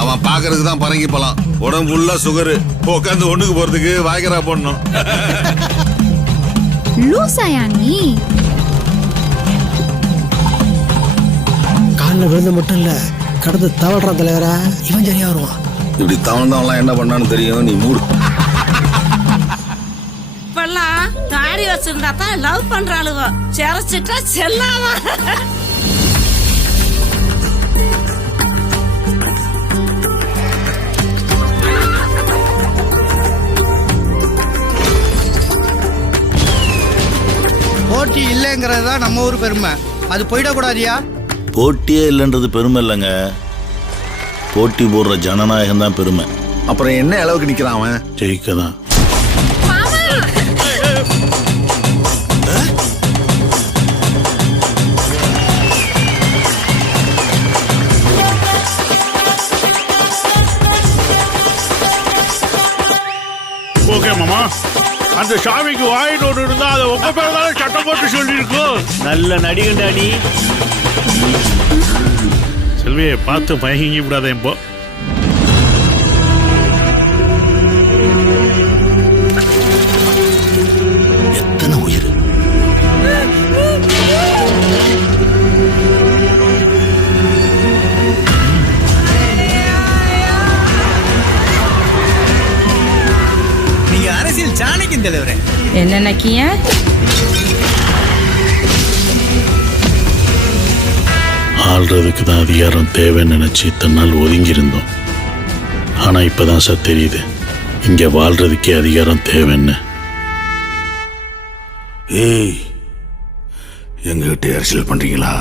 அவன் பாக்குறதுக்கு தான் பறங்கி போலாம். உடம்பு ஃபுல்லா சுகரு. உட்காந்து ஒண்ணுக்கு போறதுக்கு வாய்க்கரா போடணும். லூசாயா நீ? காலில் விழுந்து மட்டும் இல்ல, கடந்து தவழ்றான் தலைவரா. இவன் சரியா வருவான். இப்படி தவழ்ந்தவன்லாம் என்ன பண்ணான்னு தெரியும். நீ மூடு. இப்பெல்லாம் தாடி வச்சிருந்தா தான் லவ் பண்றாளுவோ, சிறச்சிட்டா செல்லாமா. போட்டி இல்லைங்கிறது தான் நம்ம ஊர் பெருமை. அது போயிடக்கூடாதியா? போட்டியே இல்லைன்றது பெருமை இல்லைங்க, போட்டி போடுற ஜனநாயகம் தான் பெருமை. அப்புறம் என்ன அளவுக்கு நிக்கிறான் அவன்? ஜெயிக்க தான். ஓகே மாமா, அந்த சாமிக்கு வாயினோடு இருந்தா அதை உங்க பேர் தானே சட்டம் போட்டு சொல்லியிருக்கோம். நல்ல நடிகண்டாடி. செல்வியை பார்த்து பயங்கி விடாத. இப்போ எத்தனை உயிர்! நீங்க அரசியல் சாணக்கியம் தலைவரே. என்ன நக்கிய? ஆள்றதுக்கு தான் அதிகாரம் தேவைன்னு நினைச்சு இத்தனை நாள் ஒதுங்கி இருந்தோம். ஆனா இப்பதான் சார் தெரியுது, இங்க வாழ்றதுக்கே அதிகாரம் தேவைன்னு. ஏய், எங்ககிட்ட அரசியல் பண்றீங்களா?